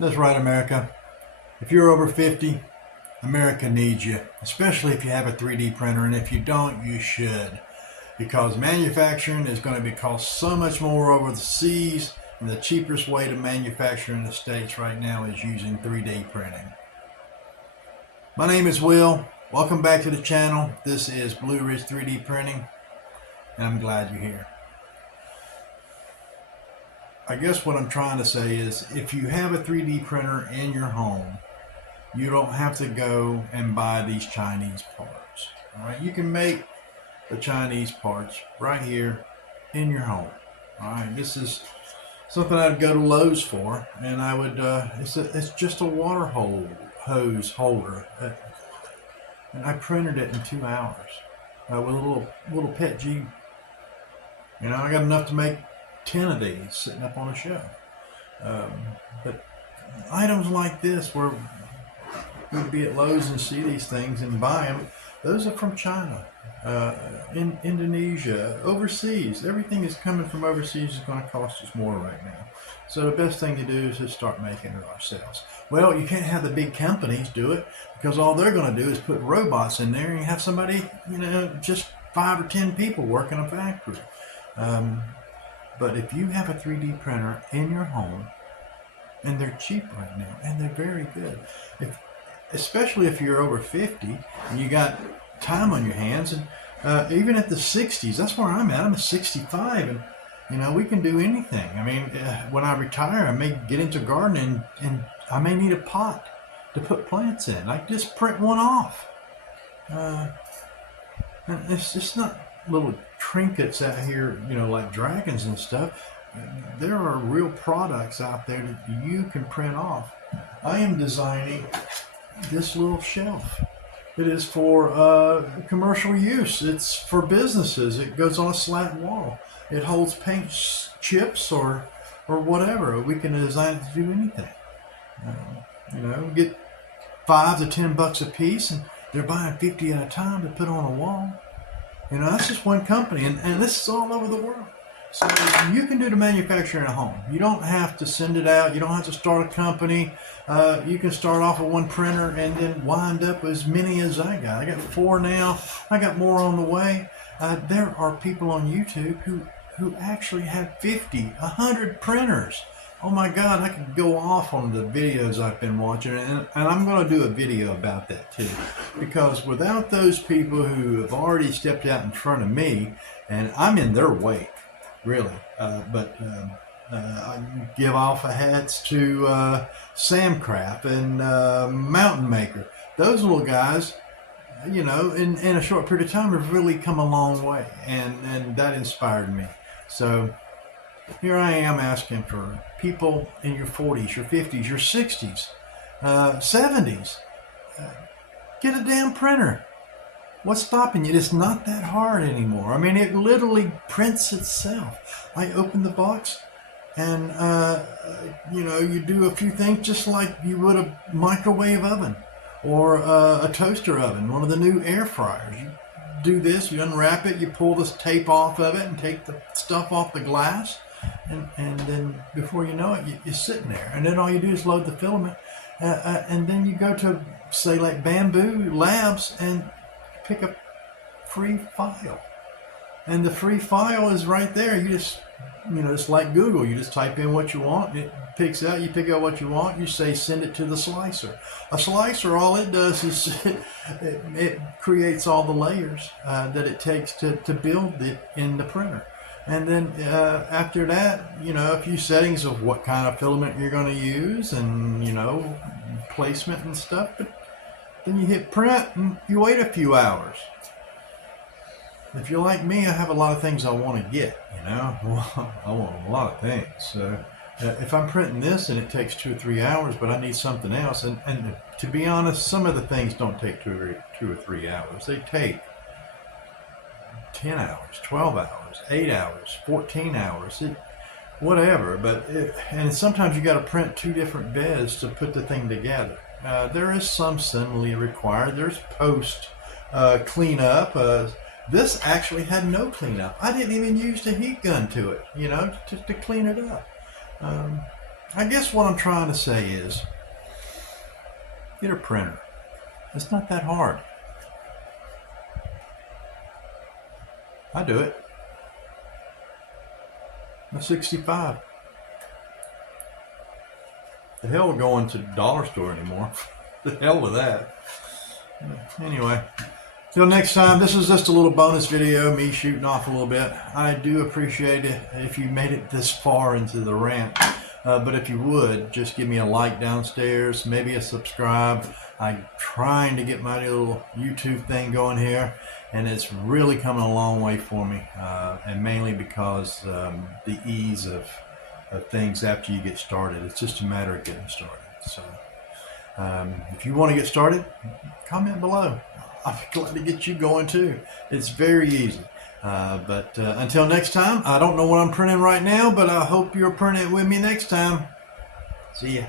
That's right, America. If you're over 50, America needs you, especially if you have a 3D printer, and if you don't, you should, because manufacturing is going to be cost so much more over the seas, and the cheapest way to manufacture in the States right now is using 3D printing. My name is Will. Welcome back to the channel. This is Blue Ridge 3D Printing, and I'm glad you're here. I guess what I'm trying to say is if you have a 3D printer in your home, you don't have to go and buy these Chinese parts. All right, you can make the Chinese parts right here in your home. All right, this is something I'd go to Lowe's for, and I would. It's just a water hose holder, and I printed it in 2 hours with a little pet G. You know, I got enough to make 10 of these sitting up on a shelf. But items like this, where we'd be at Lowe's and see these things and buy them, those are from China, in Indonesia, overseas. Everything is coming from overseas is going to cost us more right now. So the best thing to do is just start making it ourselves. Well, you can't have the big companies do it, because all they're going to do is put robots in there and you have somebody, just 5 or 10 people working a factory. But if you have a 3D printer in your home, and they're cheap right now, and they're very good, especially if you're over 50 and you got time on your hands, and even at the 60s, that's where I'm at. I'm at 65, and we can do anything. I mean, when I retire, I may get into gardening, and I may need a pot to put plants in. I just print one off. And it's just not little trinkets out here, like dragons and stuff. There are real products out there that you can print off. I am designing this little shelf. It is for commercial use. It's for businesses. It goes on a slat wall. It holds paint chips or whatever. We can design it to do anything. Get $5 to $10 a piece, and they're buying 50 at a time to put on a wall. That's just one company, and this is all over the world. So you can do the manufacturing at home. You don't have to send it out. You don't have to start a company. You can start off with one printer and then wind up as many as I got. I got 4 now. I got more on the way. There are people on YouTube who actually have 50, 100 printers. Oh my God, I could go off on the videos I've been watching, and I'm going to do a video about that too. Because without those people who have already stepped out in front of me, and I'm in their wake, really, I give off a hats to Samcraft and Mountain Maker. Those little guys, in a short period of time have really come a long way, and that inspired me. So here I am asking for people in your 40s, your 50s, your 60s, 70s. Get a damn printer. What's stopping you? It's not that hard anymore. I mean, it literally prints itself. I open the box and, you do a few things just like you would a microwave oven or a toaster oven, one of the new air fryers. You do this, you unwrap it, you pull this tape off of it and take the stuff off the glass. And then before you know it, you're sitting there. And then all you do is load the filament. And then you go to, say, like Bamboo Labs and pick a free file. And the free file is right there. You just, it's like Google. You just type in what you want. It picks out, you pick out what you want. You say, send it to the slicer. A slicer, all it does is it creates all the layers that it takes to build it in the printer. And then after that, a few settings of what kind of filament you're going to use and, placement and stuff. But then you hit print and you wait a few hours. If you're like me, I have a lot of things I want to get, I want a lot of things. So if I'm printing this and it takes 2 or 3 hours, but I need something else, and to be honest, some of the things don't take 2 or 3 hours. They take 10 hours, 12 hours, 8 hours, 14 hours, whatever. And sometimes you got to print 2 different beds to put the thing together. There is some assembly required. There's post cleanup. This actually had no cleanup. I didn't even use the heat gun to it, to clean it up. I guess what I'm trying to say is, get a printer. It's not that hard. I do it. I'm 65. The hell with going to the dollar store anymore. The hell with that. Anyway, till next time, this is just a little bonus video, me shooting off a little bit. I do appreciate it if you made it this far into the rant. But if you would, just give me a like downstairs, maybe a subscribe. I'm trying to get my little YouTube thing going here, and it's really coming a long way for me, and mainly because the ease of things after you get started. It's just a matter of getting started. So if you want to get started, comment below. I'll be glad to get you going too. It's very easy. But until next time, I don't know what I'm printing right now, but I hope you're printing it with me next time. See ya.